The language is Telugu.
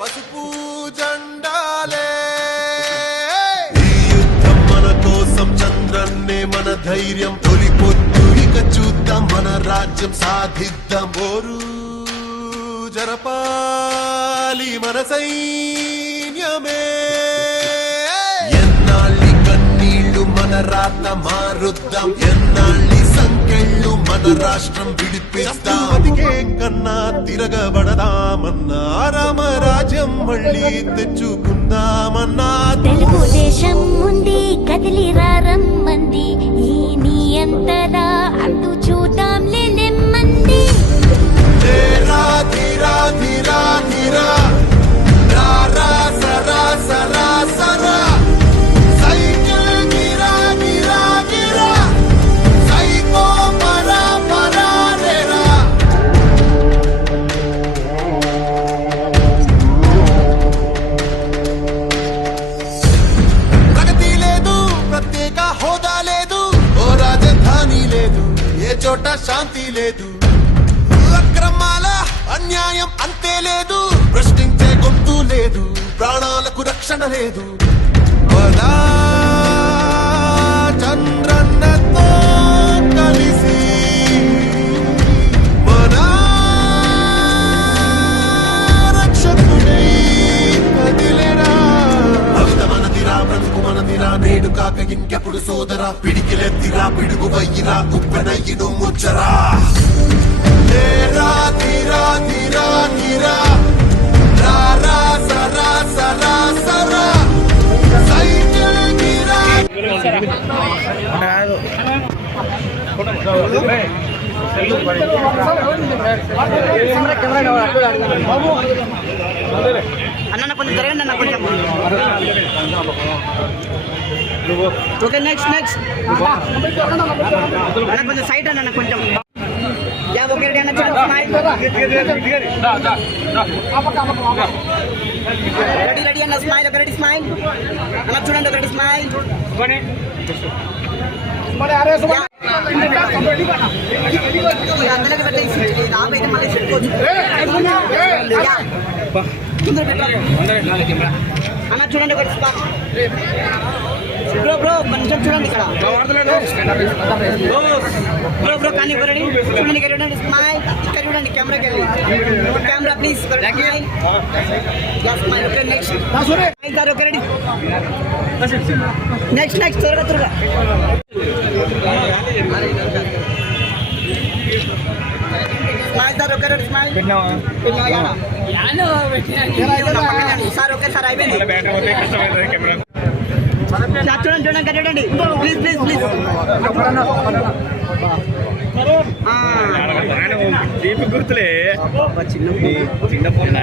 పసుపు జెండాలే. ఈ యుద్ధం మన కోసం చంద్రన్నే మన ధైర్యం. తొలి పొద్దు ఇక చూద్దాం మన రాజ్యం సాధిద్దాం. ఓరు జరపాలి మన సైన్యమే. ఎన్నాళ్ళి కన్నీళ్ళు మన రాత మారుద్దాం. ఎన్నాళ్ళి సంకెళ్ళు మన రాష్ట్రం విడిపిస్తాం కన్నా తిరగబడదామన్నా రామరాజ్యం మళ్ళీ తెచ్చుకుందామన్నా. తెలుగుదేశం ఉంది కదిలి రమ్మంది. చోట శాంతి లేదు. అక్రమాల అన్యాయం అంతే లేదు. ప్రశ్నించే గొంతు లేదు. ప్రాణాలకు రక్షణ లేదు. బ్రతుకు నేడు కాక ఇంకెప్పుడు సోదరా? పిడికిలెత్తిరా పిడుగు వయ్యిరా ఉప్పెనయ్యిను ముచ్చరా అన్న కొంచెం జరగండి అన్న కొంచెం ఓకే నెక్స్ట్ నెక్స్ట్ అన్న కొంచెం సైడ్ అన్న కొంచెం. యా ఓకే రెడీ అన్న చూడండి స్మైల్ రెడీ రెడీ అన్న స్మైల్ ఒక రెడీ స్మైల్ అన్న చూడండి ఒక రెడీ స్మైల్ అందులోకి పెట్టేసి ఇది ఆపైతే మళ్ళీ చెప్పుకోవచ్చు యా. ముందర పెట్టాలి. అన్న చూడండి ఒకటి బ్రో బ్రో కొంచెం చూడండి ఇక్కడ. బ్రో బ్రో కానీ ఒకటి చూడండి ఇక్కడ చూడండి స్మైల్ ఇక్కడ చూడండి కెమెరాకి వెళ్ళి. Camera please smile smile okay next sir okay ready next next త్వరగా త్వరగా. చూడండి చూడండి చూడండి ప్లీజ్ ప్లీజ్ ప్లీజ్ దీపి గుర్తులే చిన్న ఫోన్.